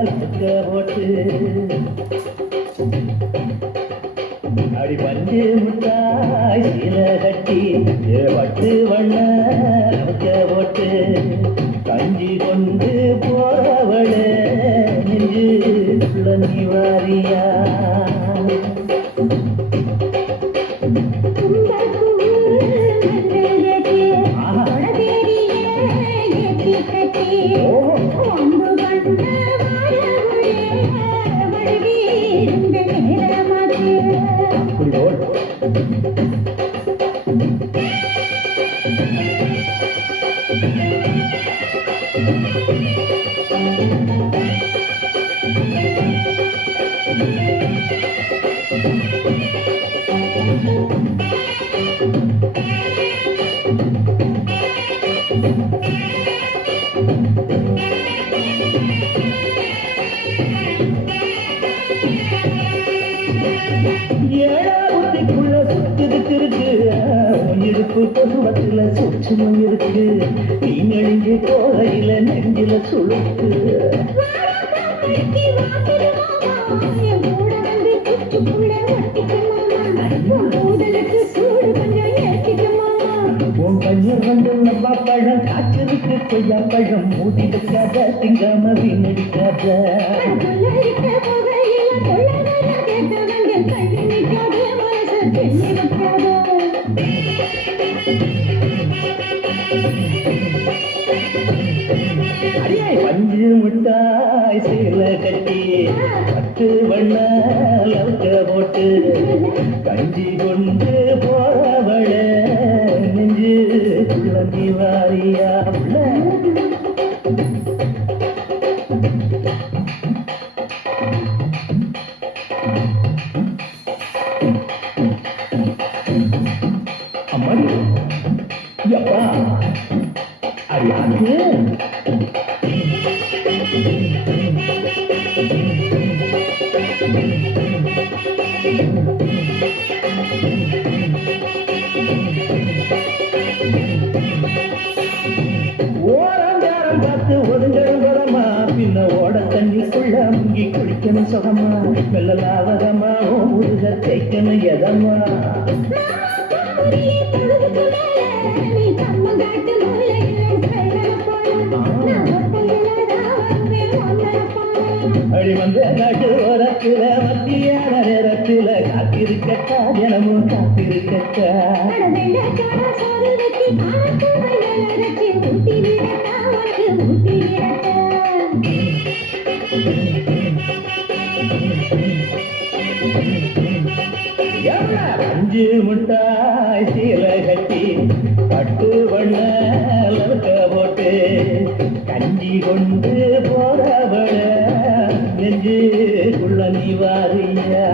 போட்டு அடி பஞ்சு முட்டாய் சீல கட்டி பட்டு வண்ண போட்டு கஞ்சி கொண்டு போறவள நெஞ்சு நீ வாரியா ஏழாவதுக்குள்ள சுத்துது திருக்கு இருக்கு பொதுவத்துல சுற்றுமும் இருக்கு நீ நெடுங்கி கோகையில நெஞ்சில சுழுக்கு உன் பையன் வந்து நம்ம பழம் காய்ச்சலுக்கு கொய்யா பழம் மூடி வைக்காத திங்காம வீணடிக்காத பஞ்சு முட்டாய் சீல கட்டி பட்டு வண்ண லவுக்க போட்டு கஞ்சி கொண்டு போறவள நெஞ்சு குழந்தை வாரியா அம்மாடி யப்பா அறியாது ஓரங்காரம் பார்த்து ஒதுங்கமா பின்ன ஓட தண்ணிக்குள்ள முங்கி குளிக்கணும் சுகமா மெல்லலாவகமா முருக தைக்கணும் எதமா அடி வந்த நாட்டு ஓரத்துல மத்தியான நேரத்துல காத்திருக்கட்டா தினமும் காத்திருக்கட்டா அஞ்சு முட்டாய் சீல கட்டி பட்டு வண்ண லவுக்க போட்டு கஞ்சி கொண்டு போறவள நெஞ்சு குள்ள நீ வாரியா